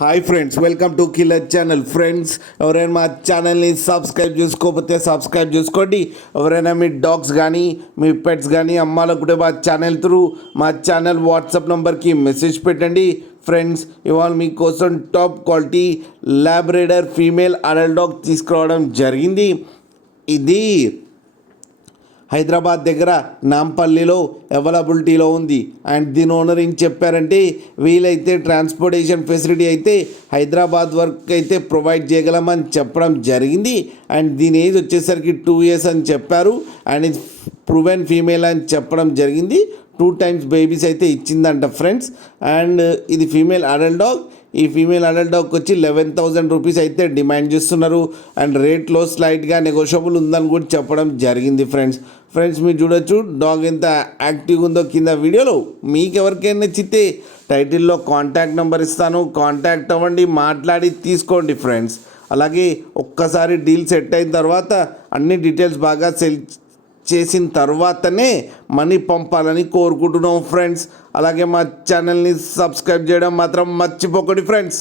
Hi friends, welcome to killer channel. Friends, ఎవరైనా మా ఛానల్ని సబ్స్క్రైబ్ చేసుకోకపోతే సబ్స్క్రైబ్ చేసుకోండి. ఎవరైనా మీ డాగ్స్ కానీ మీ పెట్స్ కానీ అమ్మాలనుకుంటే మా ఛానల్ త్రూ మా ఛానల్ వాట్సాప్ నెంబర్కి మెసేజ్ పెట్టండి. ఫ్రెండ్స్, ఇవాళ మీకోసం top quality Labrador female adult dog తీసుకురావడం జరిగింది. ఇది హైదరాబాద్ దగ్గర నాంపల్లిలో అవైలబిలిటీలో ఉంది. అండ్ దీని ఓనర్ ఏం చెప్పారంటే, వీలైతే ట్రాన్స్పోర్టేషన్ ఫెసిలిటీ అయితే హైదరాబాద్ వరకు అయితే ప్రొవైడ్ చేయగలమని చెప్పడం జరిగింది. అండ్ దీని ఏజ్ వచ్చేసరికి 2 years అని చెప్పారు. అండ్ ఇది ప్రూవెన్ ఫీమేల్ అని చెప్పడం జరిగింది. 2 times బేబీస్ అయితే ఇచ్చిందంట ఫ్రెండ్స్. అండ్ ఇది ఫీమేల్ అడల్ట్ డాగ్. ఈ ఫీమేల్ అడల్ట్ డాగ్కి వచ్చి 11,000 రూపీస్ అయితే డిమాండ్ చేస్తున్నారు. అండ్ రేట్లో స్లైట్గా నెగోషియబుల్ ఉందని కూడా చెప్పడం జరిగింది ఫ్రెండ్స్ మీరు చూడొచ్చు డాగ్ ఎంత యాక్టివ్గా ఉందో కింద వీడియోలో. మీకు ఎవరికైనా నచ్చితే టైటిల్లో కాంటాక్ట్ నెంబర్ ఇస్తాను, కాంటాక్ట్ అవ్వండి, మాట్లాడి తీసుకోండి ఫ్రెండ్స్. అలాగే ఒక్కసారి డీల్ సెట్ అయిన తర్వాత అన్ని డీటెయిల్స్ బాగా చేసిన తర్వాతనే మనీ పంపాలని కోరుకుంటున్నాం ఫ్రెండ్స్. అలాగే మా ఛానల్ని సబ్స్క్రైబ్ చేయడం మాత్రం మర్చిపోకండి ఫ్రెండ్స్.